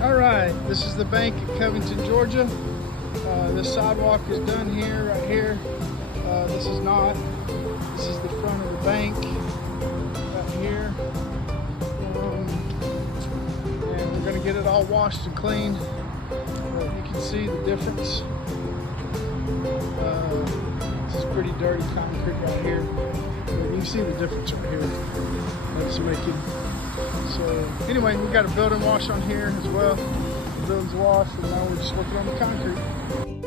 All right, this is the bank at Covington, Georgia. This sidewalk is done here, right here. This is not. This is the front of the bank, right here. And we're gonna get it all washed and cleaned. You can see the difference. This is pretty dirty concrete right here. You can see the difference right here that it's making. So anyway, we got a building wash on here as well. The building's washed, and now we're just working on the concrete.